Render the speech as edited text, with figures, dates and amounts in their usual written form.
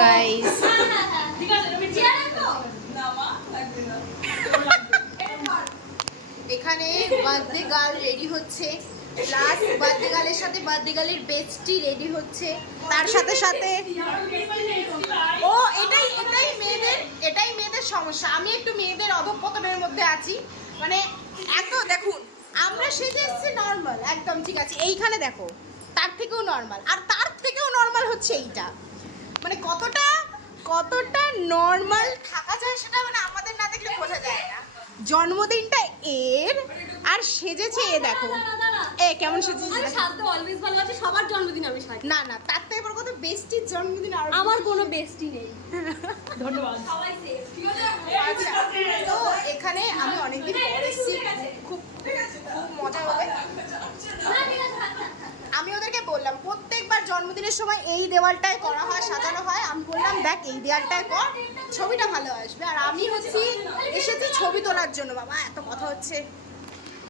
Guys এখানে birthday girl ready হচ্ছে, plus birthday গার্লের সাথে বার্থডে গার্লের বেস্টি রেডি হচ্ছে, তার সাথে সাথে ও এটাই মেয়েদের সমস্যা। আমি একটু মেয়েদের অধঃপতনের মধ্যে আছি, মানে এত দেখুন আমরা সেজে এসেছি নর্মাল একদম ঠিক আছে, এইখানে দেখো তার থেকেও নর্মাল, আর তার থেকেও নর্মাল হচ্ছে এইটা, মানে কতটা নর্মাল থাকা যায় সেটা মানে আমাদের না দেখলে বোঝা যায় না। জন্মদিনটা এর আর সেজেছে এ, দেখো এ কেমন সেজেছে। অলওয়েজ ভালো আছে, সবার জন্মদিন আমি সাজি। না না তার থেকে বড় কথা বেস্টির জন্মদিন আর আমার কোনো বেস্টি নেই। ধন্যবাদ। আচ্ছা তো এখানে আমি অনেকদিন পর এসেছি, খুব মজা হবে। আমি ওদেরকে বললাম প্রত্যেকবার জন্মদিনের সময় এই দেওয়ালটায় করা হয়, সাজানো হয়, আমি বললাম দেখ এই দেওয়ালটায় কর, ছবিটা ভালো আসবে। আর আমি এসেছি ছবি তোলার জন্য। বাবা এত কথা হচ্ছে।